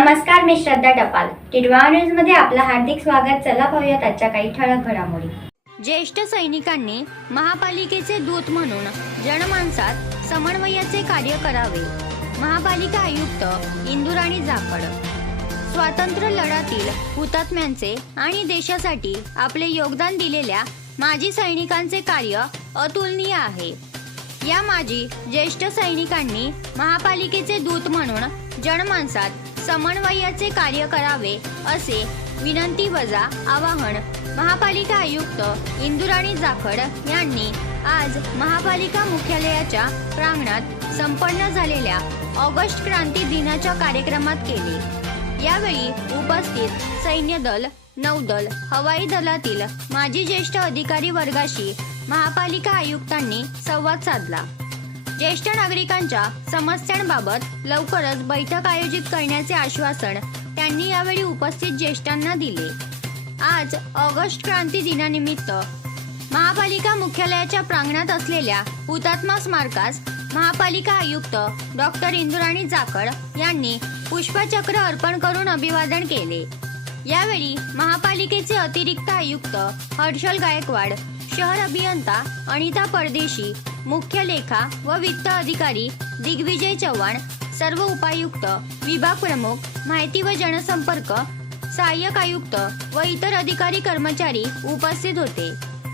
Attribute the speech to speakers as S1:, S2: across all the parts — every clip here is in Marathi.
S1: नमस्कार मी श्रद्धा टपाल. टिडवा न्यूजमध्ये आपलं हार्दिक स्वागत. चला पाहूयात आजच्या काही ठळक घडामोडी.
S2: ज्येष्ठ सैनिकांनी महापालिकेचे दूत म्हणून जनमानसात समन्वयाचे कार्य करावे. महापालिका आयुक्त इंदुराणी जाफड. स्वातंत्र्य लढ्यातील हुतात्म्यांचे आणि देशासाठी आपले योगदान दिलेल्या माजी सैनिकांचे कार्य अतुलनीय आहे. या माजी ज्येष्ठ सैनिकांनी महापालिकेचे दूत म्हणून जनमानसात समन्वयाचे कार्य करावे असे विनंती वजा आवाहन महापालिका आयुक्त इंदुराणी जाखड यांनी आज महापालिका मुख्यालयाच्या प्रांगणात संपन्न झालेल्या ऑगस्ट क्रांती दिनाच्या कार्यक्रमात केले. यावेळी उपस्थित सैन्य दल नौदल हवाई दलातील माजी ज्येष्ठ अधिकारी वर्गाशी महापालिका आयुक्तांनी संवाद साधला. ज्येष्ठ नागरिकांच्या समस्यांबाबत लवकरच बैठक आयोजित करण्याचे आश्वासन त्यांनी यावेळी उपस्थित ज्येष्ठांना दिले. आज ऑगस्ट क्रांती दिनानिमित्त महापालिका मुख्यालयाच्या प्रांगणात असलेल्या हुतात्मा स्मारकास महापालिका आयुक्त डॉक्टर इंदुराणी जाकड यांनी पुष्पचक्र अर्पण करून अभिवादन केले. यावेळी महापालिकेचे अतिरिक्त आयुक्त हर्षल गायकवाड शहर अभियंता अनिता परदेशी मुख्य लेखा व वित्त अधिकारी दिग्विजय चव्हाण सर्व उपायुक्त विभाग प्रमुख माहिती व जनसंपर्क सहाय्यक आयुक्त व इतर अधिकारी कर्मचारी उपस्थित होते.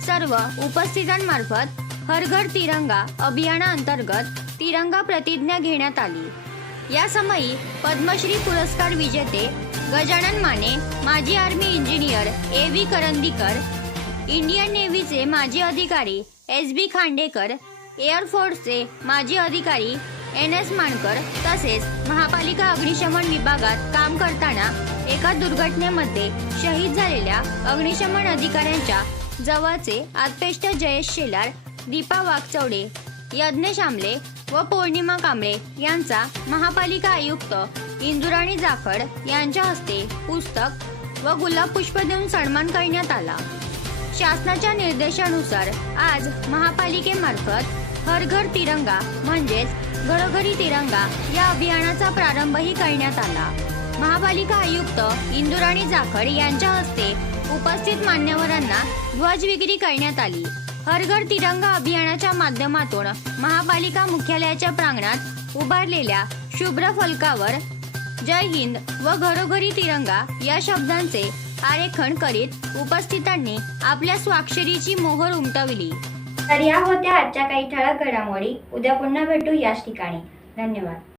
S2: सर्व उपस्थितांमार्फत हर घर तिरंगा अभियानाअंतर्गत तिरंगा प्रतिज्ञा घेण्यात आली. या समयी पद्मश्री पुरस्कार विजेते गजानन माने माजी army engineer A V Karandikar Indian नेव्हीचे माजी अधिकारी एस बी खांडेकर एअरफोर्सचे माजी अधिकारी एन एस मानकर तसेच महापालिका अग्निशमन विभागात काम करताना एका दुर्घटनेमध्ये शहीद झालेल्या अग्निशमन अधिकाऱ्यांच्या जवळचे आत्पेष्ट जयेश शेलार दीपा वाघचवडे यज्ञेश आमले व पौर्णिमा कांबळे यांचा महापालिका आयुक्त इंदुराणी जाखड यांच्या हस्ते पुस्तक व गुलाब पुष्प देऊन सन्मान करण्यात आला. शासनाच्या निर्देशानुसार आज महापालिकेमार्फत हर घर तिरंगा म्हणजेच घरोघरी तिरंगा या अभियानाचा प्रारंभही करण्यात आला. महापालिका आयुक्त इंदुराणी जाखड यांच्या हस्ते उपस्थित मान्यवरांना ध्वज विक्री करण्यात आली. हर घर तिरंगा अभियानाच्या माध्यमातून महापालिका मुख्यालयाच्या प्रांगणात उभारलेल्या शुभ्र फलकावर जय हिंद व घरोघरी तिरंगा या शब्दांचे आरेखन करीत उपस्थितांनी आपल्या स्वाक्षरीची मोहर उमटवली.
S1: तर या होत्या आजच्या काही ठळक घडामोडी. उद्या पुन्हा भेटू याच ठिकाणी. धन्यवाद.